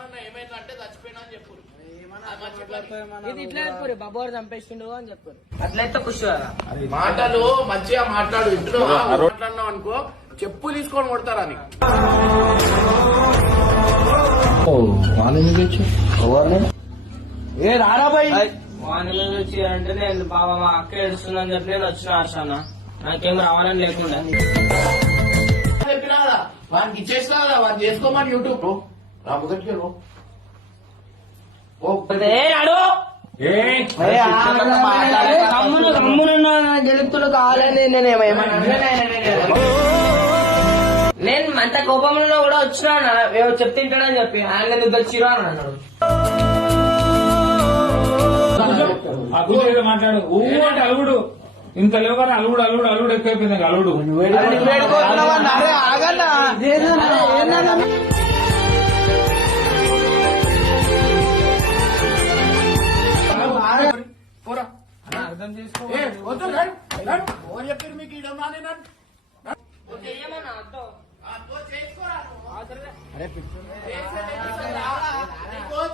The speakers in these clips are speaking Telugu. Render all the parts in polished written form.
నాన్న ఏమైందంటే చచ్చిపోయినా అని చెప్పు. ఇది ఇట్లా చెప్పారు బాబు చంపేసిండు అని చెప్పారు. అట్లయితే ఖుషి మాటలు మంచిగా మాట్లాడు. ఇంట్లో మాట్లాడినావు అనుకో చెప్పు తీసుకొని కొడతారని. ఏ రారాబాయ్ వాని మీద వచ్చి అంటే నేను బాబా మా అక్క ఏడుస్తుందని చెప్పి నేను వచ్చిన హర్షాన నాకేం రావాలని లేకుండా చెప్పినా కదా వానికి ఇచ్చేసినా కదా వాడిని చేసుకోమని యూట్యూబ్ రా మొదటికి గెలుపుతుడు కావాలని నేను అంత కోపంలో కూడా వచ్చినా చెప్తింటాడని చెప్పి ఆయన ఎందుకు వచ్చిరా అని అన్నాడు. మాట్లాడు అంటే అలుగుడు ఇంత లేవు కానీ అలుగుడు అలుగుడు అలుగుడు ఎక్కువైపోయింది. అలుగుడు అర్థం చేసుకో. చెప్పారు మీకు ఇడమానే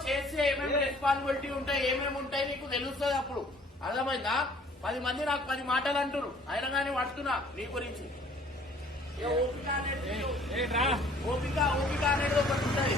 చేస్తే ఏమేమి రెస్పాన్సిబిలిటీ ఉంటాయి ఏమేమి ఉంటాయి నీకు తెలుస్తుంది. అప్పుడు అర్థమైందా? 10 మంది నాకు 10 మాటలు అంటున్నారు అయినా కానీ పడుతున్నా నీ గురించి. ఓపిక అనేది ఒకటి ఉంటుంది.